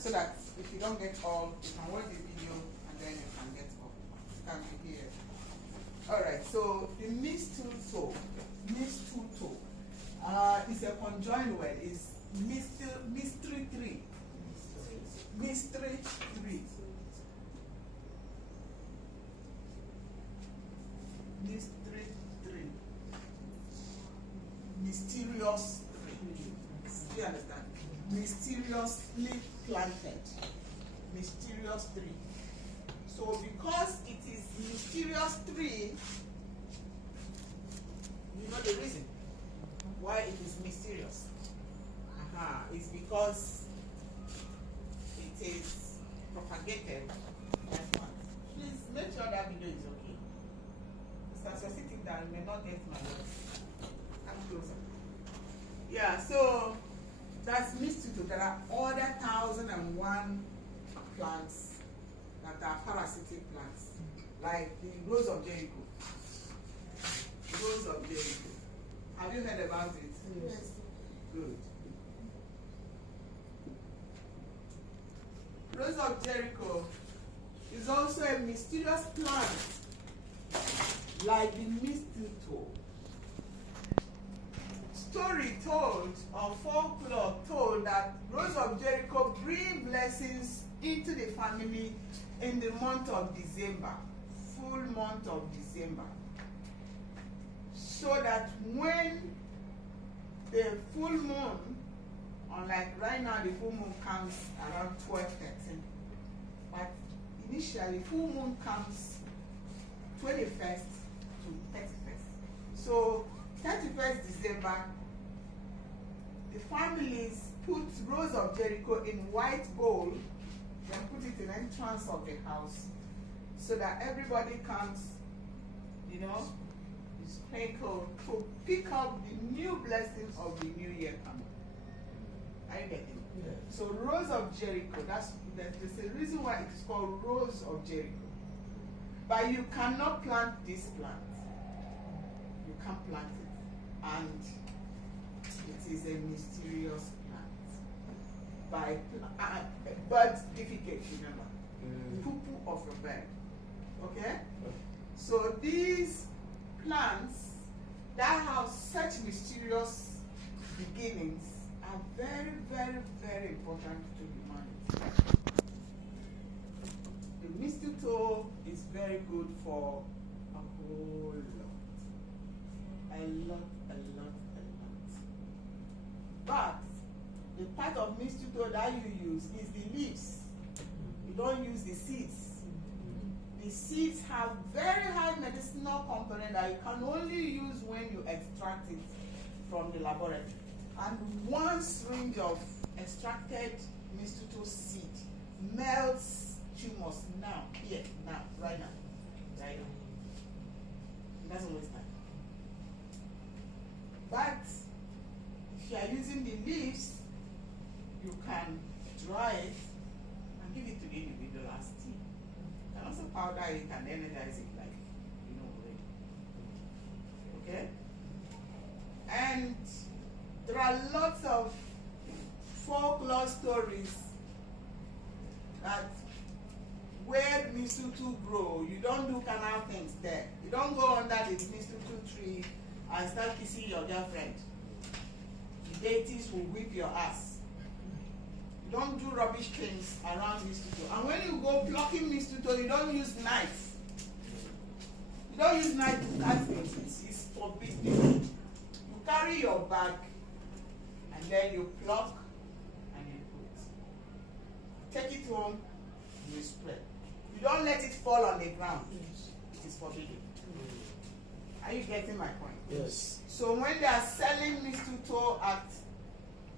so that if you don't get all, you can watch the video and then you can get all. You can be here. Alright, so the mistletoe is a conjoined word, is mystery tree. Mystery tree. Mystery tree. Mysterious tree. Do you understand? Mysteriously planted. Mysterious tree. So because it is mysterious tree, you know the reason why it is mysterious. It's because it is propagated. That's one. Please make sure that video is okay. As you're sitting down, you may not get my words. Come closer. Yeah, so that's mistletoe. There are other 1,001 plants that are parasitic plants, like the rose of Jericho. Rose of Jericho. Have you heard about it? Yes. Good. Rose of Jericho is also a mysterious plant, like the mistletoe. Story told, or folklore told, that Rose of Jericho bring blessings into the family in the month of December, full month of December. So that when the full moon, unlike right now, the full moon comes around 12, 13. But initially, full moon comes 21st to 31st. So 31st December, the families put Rose of Jericho in white bowl, then put it in the entrance of the house, so that everybody comes, you know, sprinkle to pick up the new blessings of the new year coming. Are you getting it? Yeah. So Rose of Jericho, there's a reason why it is called Rose of Jericho. But you cannot plant this plant. You can't plant it. And it is a mysterious plant. By bird certificate, remember. Poo-poo of a bird. Okay? So these plants that have such mysterious beginnings are very, very, very important to humanity. The mistletoe is very good for a whole lot. A lot. But the part of mistletoe that you use is the leaves. You don't use the seeds. The seeds have very high medicinal component that you can only use when you extract it from the laboratory. And one syringe of extracted mistletoe seed melts tumors now, here, now, right now. It doesn't waste time. But if you are using the leaves, you can dry it and give it to the individual as tea. You can also powder it and energize it like, you know, already. Okay? And there are lots of folklore stories that where mistletoe grow, you don't do canal things there. You don't go under the mistletoe tree and start kissing your girlfriend. The deities will whip your ass. You don't do rubbish things around mistletoe. And when you go plucking mistletoe, you don't use knife. You don't use knife to cut things. It's forbidden. You carry your bag and then you pluck and you put. Take it home, you spread. You don't let it fall on the ground. It is forbidden. Are you getting my point? Yes. So when they are selling mistletoe at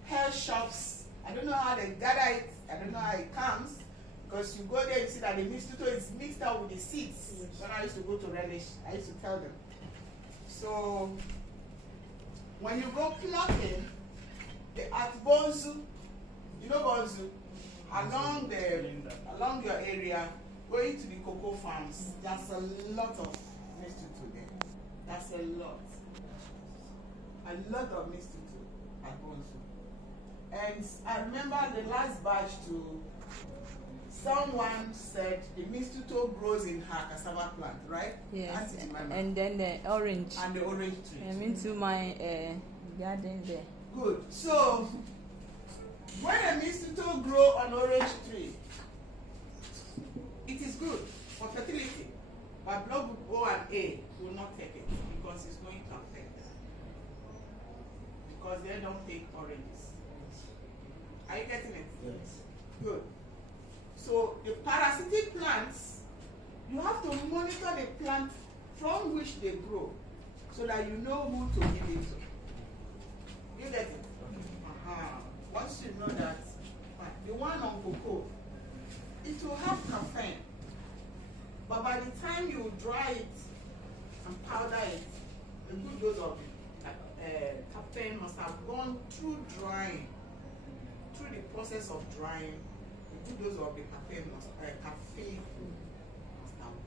hair shops, I don't know how they gather it, I don't know how it comes, because you go there, you see that the mistletoe is mixed up with the seeds. When I used to go to Relish, I used to tell them. So when you go plucking, at Bonzu, you know Bonzu, along your area, going to the cocoa farms, there's a lot of mistletoe there. That's a lot. A lot of mistletoe at Bonzu. And I remember the last batch to Someone said the mistletoe grows in her cassava plant, right? Yes. And then the orange. And the orange tree. I'm into my garden there. Good. So, when a mistletoe grows on orange tree, it is good for fertility. But blood group O and A will not take it because it's going to affect them. Because they don't take oranges. Are you getting it? Yes. Good. So the parasitic plants, you have to monitor the plant from which they grow so that you know who to give it to. You get it? Once you know that, the one on cocoa, it will have caffeine. But by the time you dry it and powder it, a good dose of caffeine must have gone through drying, through the process of drying. A good dose of the caffeine must have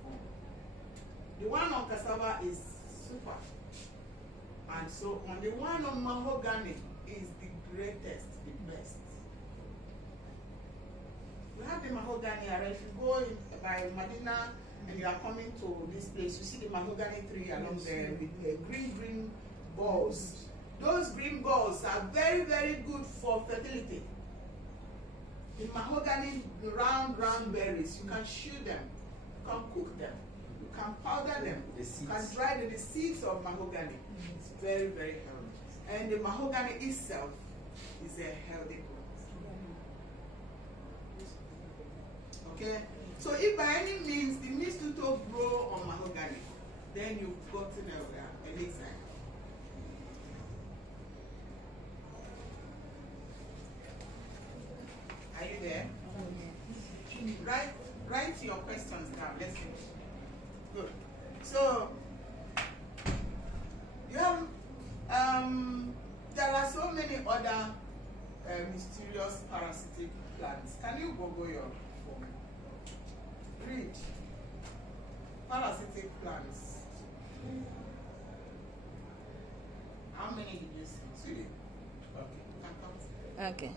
gone. The one on cassava is super, and so on. The one on mahogany is the greatest, the best. We have the mahogany area. If you go by Medina and you are coming to this place, you see the mahogany tree along there with the green balls. Those green balls are very, very good for fertility. The mahogany round berries, you can chew them, you can cook them, you can powder them, you can dry the seeds of mahogany. It's very, very healthy. And the mahogany itself is a healthy plant. Okay? So if by any means the mistletoe grow on mahogany, then you've gotten an elixir. Are you there? Write your questions down. Let's finish. Good. So you have there are so many other mysterious parasitic plants. Can you Google your phone? Read parasitic plants. How many did you see? See? Okay.